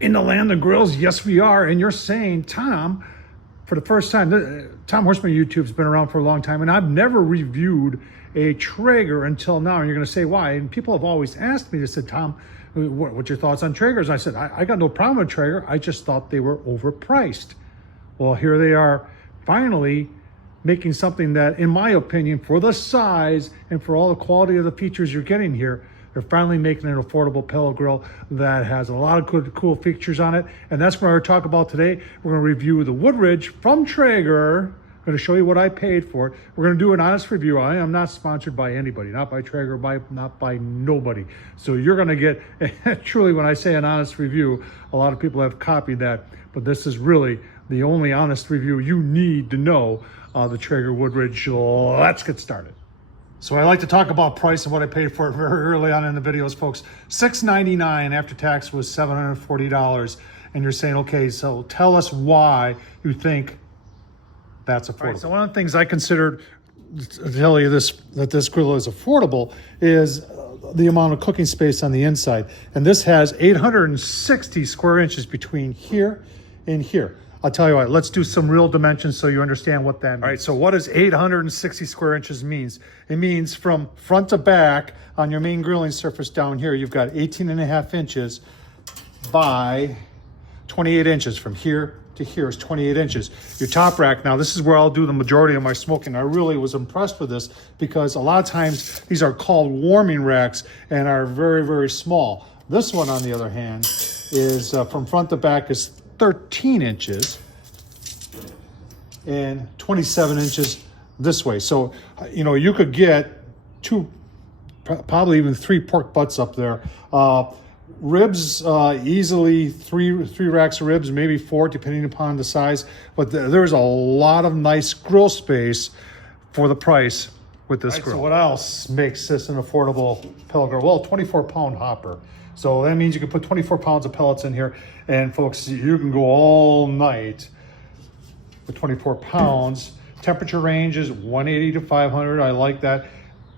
in the land of grills? Yes, we are. And you're saying, Tom, for the first time, Tom Horsman YouTube's been around for a long time, and I've never reviewed a Traeger until now. And you're going to say why? And people have always asked me, they said, Tom, what's your thoughts on Traegers? I said, I got no problem with Traeger. I just thought they were overpriced. Well, here they are finally making something that, in my opinion, for the size and for all the quality of the features you're getting here, they're finally making an affordable pellet grill that has a lot of good, cool features on it. And that's what we're going to talk about today. We're going to review the Woodridge from Traeger. I'm going to show you what I paid for it. We're going to do an honest review. I am not sponsored by anybody, not by Traeger, not by nobody. So you're going to get, truly, when I say an honest review, a lot of people have copied that, but this is really the only honest review you need to know. The Traeger Woodridge. Let's get started. So I like to talk about price and what I paid for it very early on in the videos, folks. $699 after tax was $740. And you're saying, okay, so tell us why you think that's affordable. Right, so one of the things I considered to tell you that this grill is affordable is the amount of cooking space on the inside. And this has 860 square inches between here and here. I'll tell you what, let's do some real dimensions so you understand what that means. All right, so what does 860 square inches means? It means from front to back on your main grilling surface down here, you've got 18.5 inches by 28 inches. From here to here is 28 inches. Your top rack, now this is where I'll do the majority of my smoking. I really was impressed with this because a lot of times these are called warming racks and are very, very small. This one, on the other hand, is from front to back is 13 inches and 27 inches this way. So, you know, you could get two, probably even three pork butts up there. Ribs, easily three racks of ribs, maybe four, depending upon the size. But there's a lot of nice grill space for the price with this grill. So what else makes this an affordable pellet grill? Well, 24-pound hopper. So that means you can put 24 pounds of pellets in here. And folks, you can go all night with 24 pounds. Temperature range is 180 to 500. I like that.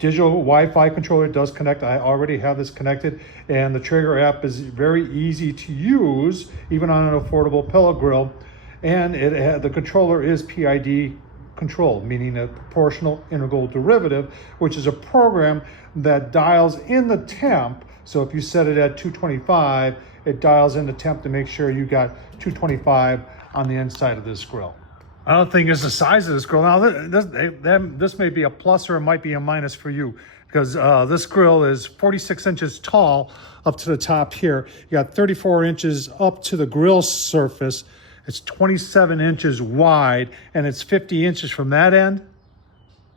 Digital Wi-Fi controller does connect. I already have this connected. And the Traeger app is very easy to use, even on an affordable pellet grill. And the controller is PID control, meaning a proportional integral derivative, which is a program that dials in the temp. So if you set it at 225, it dials in the temp to make sure you got 225 on the inside of this grill. I don't think it's the size of this grill. Now, this may be a plus or it might be a minus for you because this grill is 46 inches tall up to the top here. You got 34 inches up to the grill surface. It's 27 inches wide and it's 50 inches from that end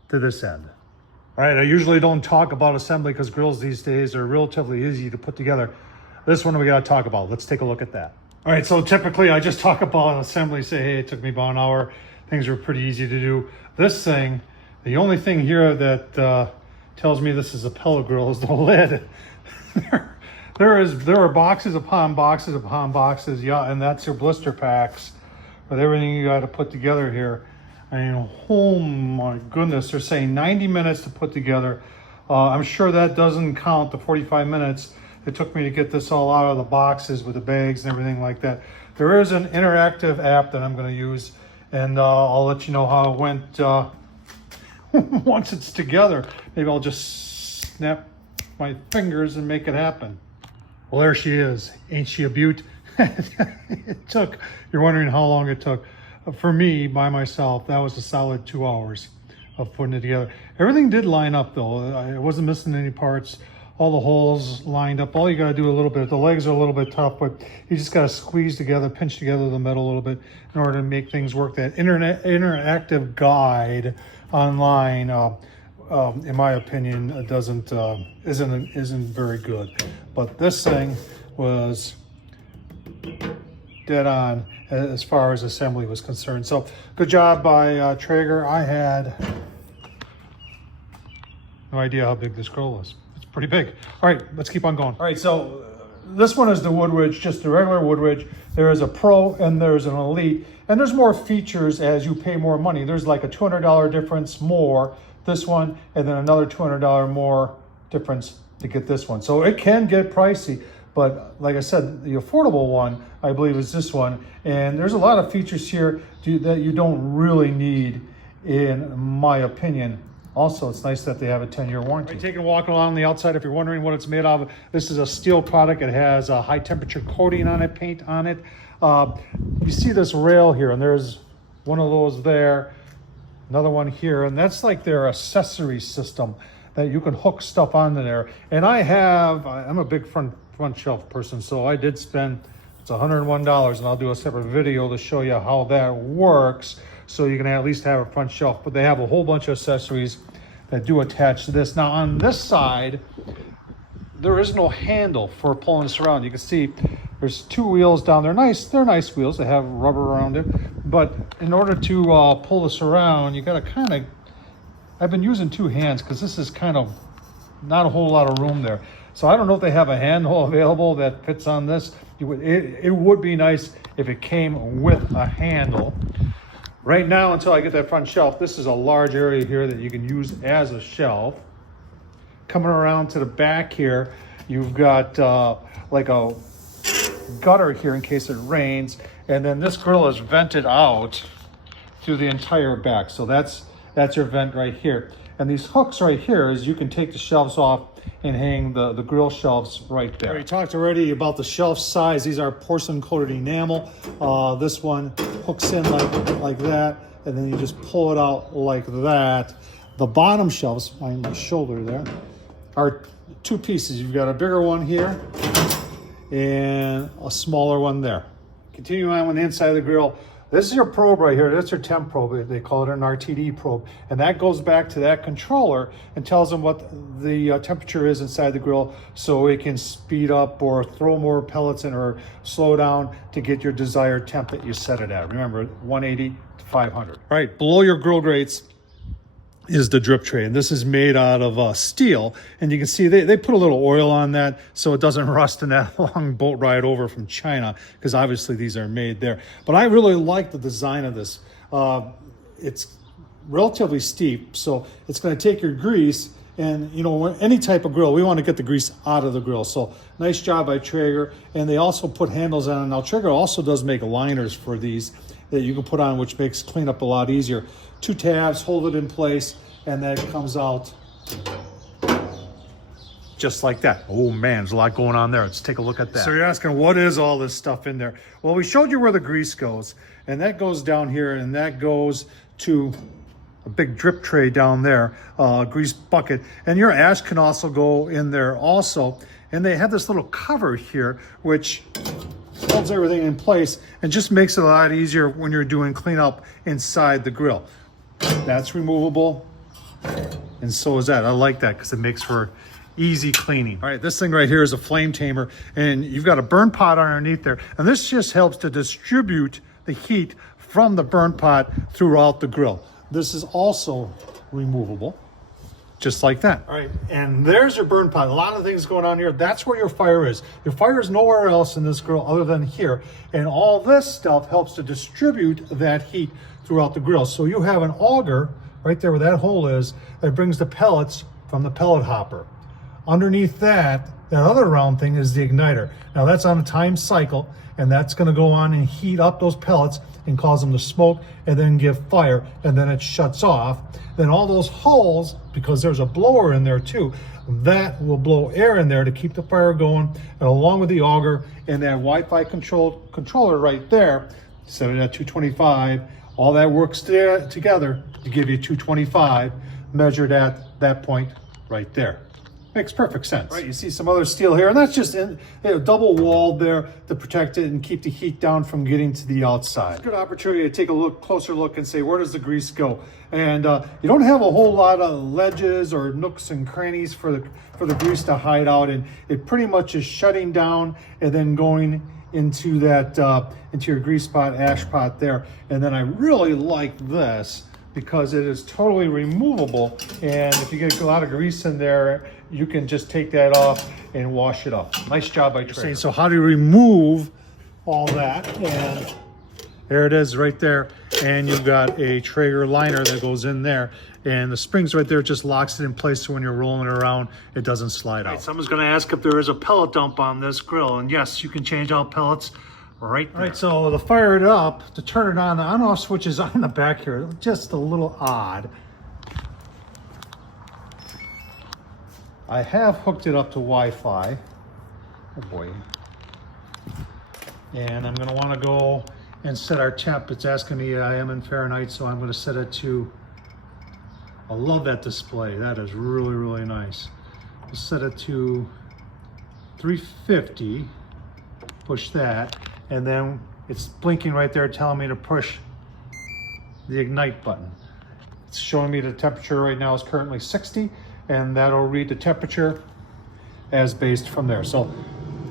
to this end. All right, I usually don't talk about assembly because grills these days are relatively easy to put together. This one we got to talk about. Let's take a look at that. All right, so typically I just talk about assembly, say, hey, it took me about an hour. Things were pretty easy to do. This thing, the only thing here that tells me this is a pellet grill is the lid. There are boxes upon boxes upon boxes, yeah, and that's your blister packs with everything you got to put together here. I mean, oh my goodness, they're saying 90 minutes to put together. I'm sure that doesn't count the 45 minutes it took me to get this all out of the boxes with the bags and everything like that. There is an interactive app that I'm going to use, and I'll let you know how it went once it's together. Maybe I'll just snap my fingers and make it happen. Well, there she is. Ain't she a beaut? It took, you're wondering how long it took. For me, by myself, that was a solid 2 hours of putting it together. Everything did line up though. I wasn't missing any parts. All the holes lined up. All you gotta do a little bit, the legs are a little bit tough, but you just gotta squeeze together, pinch together the metal a little bit in order to make things work. That interactive guide online, in my opinion, isn't very good. But this thing was dead on as far as assembly was concerned. So good job by Traeger. I had no idea how big this grill is. It's pretty big. All right, let's keep on going. All right, so this one is the Woodridge, just the regular Woodridge. There is a Pro and there's an Elite, and there's more features as you pay more money. There's like a $200 difference more this one, and then another $200 more difference to get this one. So it can get pricey. But like I said, the affordable one, I believe, is this one. And there's a lot of features here that you don't really need, in my opinion. Also, it's nice that they have a 10-year warranty. Right, taking a walk along the outside, if you're wondering what it's made of, this is a steel product. It has a high temperature coating on it, paint on it. You see this rail here, and there's one of those there, another one here, and that's like their accessory system that you can hook stuff onto there. And I'm a big front shelf person, so I did spend, it's $101, and I'll do a separate video to show you how that works, so you can at least have a front shelf. But they have a whole bunch of accessories that do attach to this. Now on this side, there is no handle for pulling this around. You can see there's two wheels down there. They're nice wheels. They have rubber around it. But in order to pull this around, you gotta kind of, I've been using two hands because this is kind of not a whole lot of room there. So I don't know if they have a handle available that fits on this. It would be nice if it came with a handle. Right now, until I get that front shelf, this is a large area here that you can use as a shelf. Coming around to the back here, you've got like a gutter here in case it rains, and then this grill is vented out through the entire back. So that's your vent right here. And these hooks right here is you can take the shelves off and hang the grill shelves right there. We talked already about the shelf size. These are porcelain coated enamel. This one hooks in like that, and then you just pull it out like that. The bottom shelves, behind my shoulder there, are two pieces. You've got a bigger one here and a smaller one there. Continuing on with the inside of the grill, this is your probe right here. That's your temp probe. They call it an RTD probe. And that goes back to that controller and tells them what the temperature is inside the grill, so it can speed up or throw more pellets in or slow down to get your desired temp that you set it at. Remember, 180 to 500. All right, below your grill grates is the drip tray, and this is made out of steel, and you can see they put a little oil on that so it doesn't rust in that long boat ride over from China, because obviously these are made there. But I really like the design of this. It's relatively steep, so it's going to take your grease, and you know, any type of grill, we want to get the grease out of the grill. So nice job by Traeger. And they also put handles on. Now Traeger also does make liners for these that you can put on, which makes cleanup a lot easier. Two tabs hold it in place, and then it comes out just like that. Oh man, there's a lot going on there. Let's take a look at that. So you're asking, what is all this stuff in there? Well, we showed you where the grease goes, and that goes down here, and that goes to a big drip tray down there, grease bucket. And your ash can also go in there also. And they have this little cover here, which holds everything in place and just makes it a lot easier when you're doing cleanup inside the grill. That's removable, and so is that. I like that because it makes for easy cleaning. All right, this thing right here is a flame tamer, and you've got a burn pot underneath there, and this just helps to distribute the heat from the burn pot throughout the grill. This is also removable, just like that. All right, and there's your burn pot. A lot of things going on here. That's where your fire is. Your fire is nowhere else in this grill other than here, and all this stuff helps to distribute that heat throughout the grill. So you have an auger right there where that hole is that brings the pellets from the pellet hopper. Underneath that other round thing is the igniter. Now that's on a time cycle, and that's going to go on and heat up those pellets and cause them to smoke and then give fire, and then it shuts off. Then all those holes, because there's a blower in there too, that will blow air in there to keep the fire going, and along with the auger and that Wi-Fi controller right there, set it at 225. All that works together to give you 225 measured at that point right there. Makes perfect sense. Right, you see some other steel here, and that's just double walled there to protect it and keep the heat down from getting to the outside. It's a good opportunity to take a closer look and say, where does the grease go? And you don't have a whole lot of ledges or nooks and crannies for the grease to hide out, and it pretty much is shutting down and then going into that into your grease pot, ash pot there. And then I really like this because it is totally removable, and if you get a lot of grease in there, you can just take that off and wash it up. Nice job by Trager. So how do you remove all that There it is right there. And you've got a Traeger liner that goes in there. And the springs right there just locks it in place so when you're rolling it around, it doesn't slide out. Someone's gonna ask if there is a pellet dump on this grill. And yes, you can change out pellets right there. All right, so to fire it up, to turn it on, the on-off switch is on the back here. Just a little odd. I have hooked it up to Wi-Fi. Oh boy. And I'm gonna wanna go and set our temp. It's asking me, I am in Fahrenheit, so I'm gonna set it to, I love that display. That is really, really nice. We'll set it to 350, push that, and then it's blinking right there telling me to push the ignite button. It's showing me the temperature right now is currently 60, and that'll read the temperature as based from there. So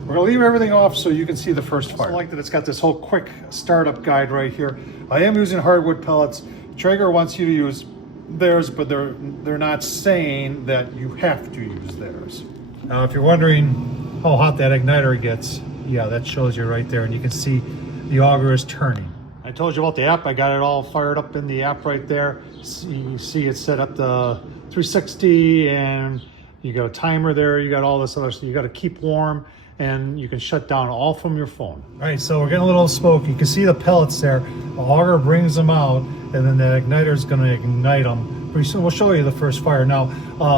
we're gonna leave everything off so you can see the first fire. I like that it's got this whole quick startup guide right here. I am using hardwood pellets. Traeger wants you to use theirs, but they're not saying that you have to use theirs. Now, if you're wondering how hot that igniter gets, yeah, that shows you right there, and you can see the auger is turning. I told you about the app. I got it all fired up in the app right there. You see it's set up to 360, and you got a timer there. You got all this other stuff. You got to keep warm, and you can shut down all from your phone. All right, so we're getting a little smoke. You can see the pellets there. The auger brings them out, and then the igniter is going to ignite them. Pretty soon we'll show you the first fire. Now,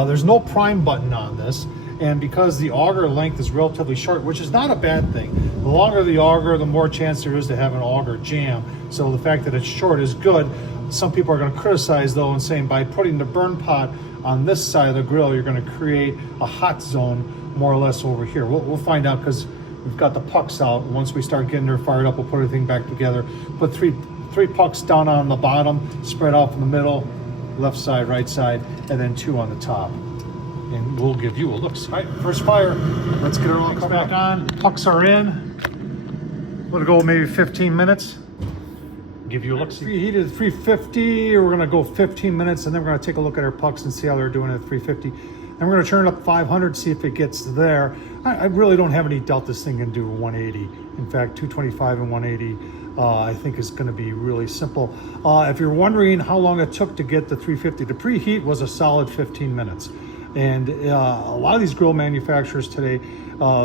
there's no prime button on this, and because the auger length is relatively short, which is not a bad thing. The longer the auger, the more chance there is to have an auger jam. So the fact that it's short is good. Some people are going to criticize, though, and saying by putting the burn pot on this side of the grill, you're going to create a hot zone more or less over here. We'll find out, because we've got the pucks out. Once we start getting her fired up, we'll put everything back together. Put three pucks down on the bottom, spread out from the middle, left side, right side, and then 2 on the top. And we'll give you a look. All right, first fire. Let's get her all back on. Pucks are in. Let it go maybe 15 minutes. Give you a look. Preheated 350. We're gonna go 15 minutes, and then we're gonna take a look at our pucks and see how they're doing at 350. And we're gonna turn it up 500, see if it gets there. I really don't have any doubt this thing can do 180. In fact, 225 and 180 I think is gonna be really simple. If you're wondering how long it took to get the 350, the preheat was a solid 15 minutes. And a lot of these grill manufacturers today,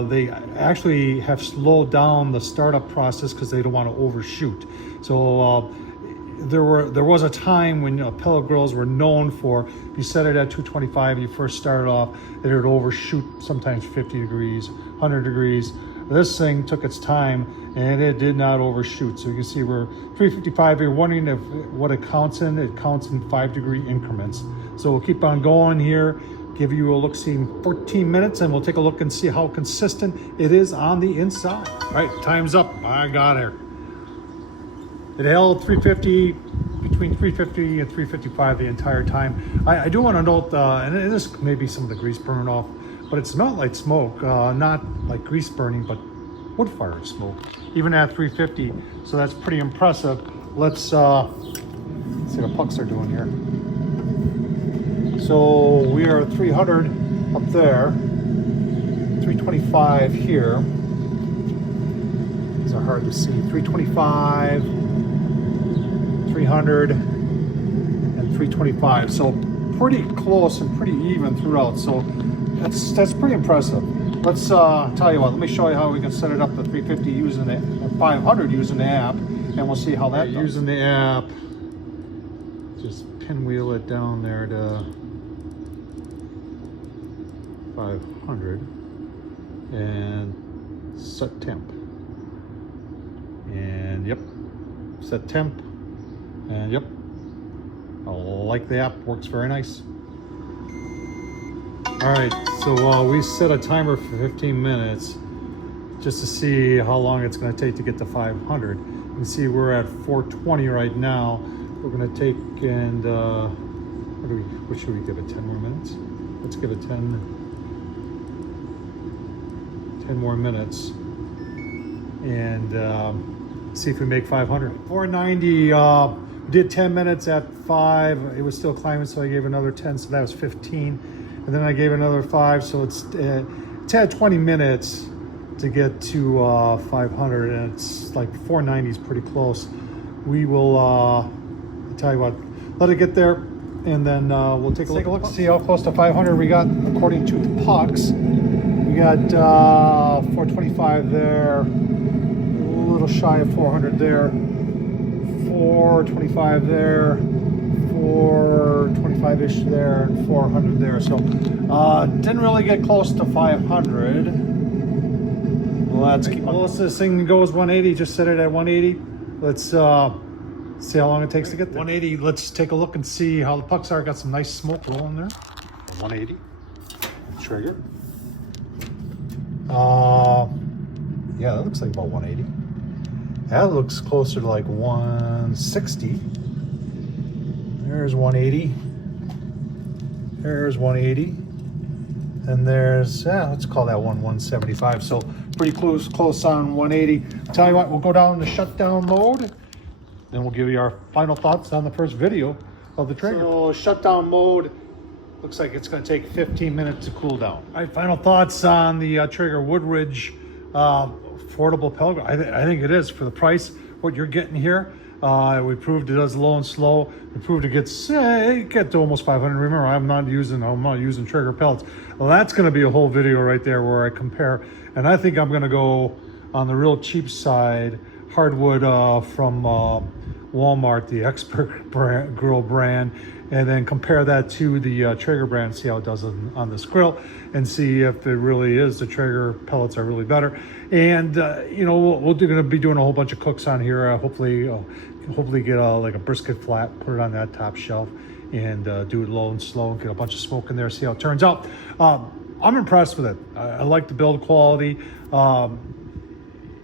they actually have slowed down the startup process because they don't want to overshoot. So there was a time when pellet grills were known for, you set it at 225, you first started off, it would overshoot sometimes 50 degrees, 100 degrees. This thing took its time and it did not overshoot. So you can see we're 355. You're wondering if what it counts in 5-degree increments. So we'll keep on going here, give you a look-see in 14 minutes, and we'll take a look and see how consistent it is on the inside. All right, time's up. I got her. It held 350, between 350 and 355 the entire time. I do want to note, and this may be some of the grease burning off, but it smelled like smoke, not like grease burning, but wood-fired smoke, even at 350. So that's pretty impressive. Let's see what the pucks are doing here. So we are at 300 up there, 325 here. These are hard to see. 325, 300, and 325. So pretty close and pretty even throughout. So that's pretty impressive. Let's tell you what. Let me show you how we can set it up to 350 using the 500 using the app, and we'll see how that does. Using the app, just pinwheel it down there to 500 and set temp, and yep, set temp, and yep, I like the app, works very nice. All right, so we set a timer for 15 minutes just to see how long it's going to take to get to 500. You can see we're at 420 right now. We're going to take and what should we give it, 10 more minutes? Let's give it 10 more minutes and see if we make 500. 490, did 10 minutes at 5. It was still climbing, so I gave another 10, so that was 15. And then I gave another 5, so it's had 20 minutes to get to 500, and it's like 490 is pretty close. we will, I'll tell you what, let it get there, and then we'll take a look, see how close to 500 we got according to the pucks. We got 425 there, a little shy of 400 there, 425 there, 425-ish there, and 400 there. So didn't really get close to 500. Let's keep on. This thing goes 180, just set it at 180. Let's see how long it takes to get there. 180, let's take a look and see how the pucks are. Got some nice smoke rolling there. 180, Traeger. Yeah, that looks like about 180. That looks closer to like 160. There's 180. There's 180. And there's, let's call that one 175. So pretty close on 180. Tell you what, we'll go down to shutdown mode. Then we'll give you our final thoughts on the first video of the Traeger. So shutdown mode, looks like it's going to take 15 minutes to cool down. All right, final thoughts on the Traeger WOODRIDGE affordable pellet. I think it is for the price, what you're getting here. We proved it does low and slow. We proved it gets get to almost 500. Remember, I'm not using Traeger pellets. Well, that's going to be a whole video right there where I compare. And I think I'm going to go on the real cheap side, hardwood from Walmart, the Expert grill brand, and then compare that to the Traeger brand, see how it does on this grill, and see if it really is, the Traeger pellets are really better. And you know, we're going to be doing a whole bunch of cooks on here. Hopefully get like a brisket flat, put it on that top shelf, and do it low and slow and get a bunch of smoke in there, see how it turns out. I'm impressed with it. I like the build quality.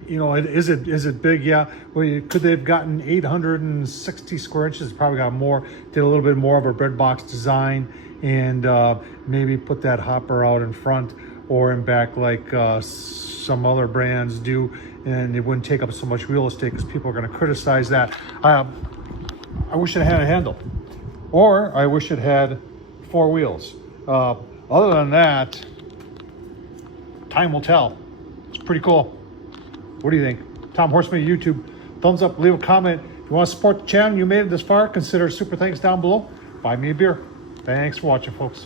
You know, is it big? Yeah. Well, could they have gotten 860 square inches? Probably got more. Did a little bit more of a bread box design, and maybe put that hopper out in front or in back like some other brands do, and it wouldn't take up so much real estate because people are going to criticize that. I wish it had a handle, or I wish it had 4 wheels. Other than that, time will tell. It's pretty cool. What do you think? Tom Horsman, YouTube. Thumbs up, leave a comment. If you want to support the channel, you made it this far, consider super thanks down below. Buy me a beer. Thanks for watching, folks.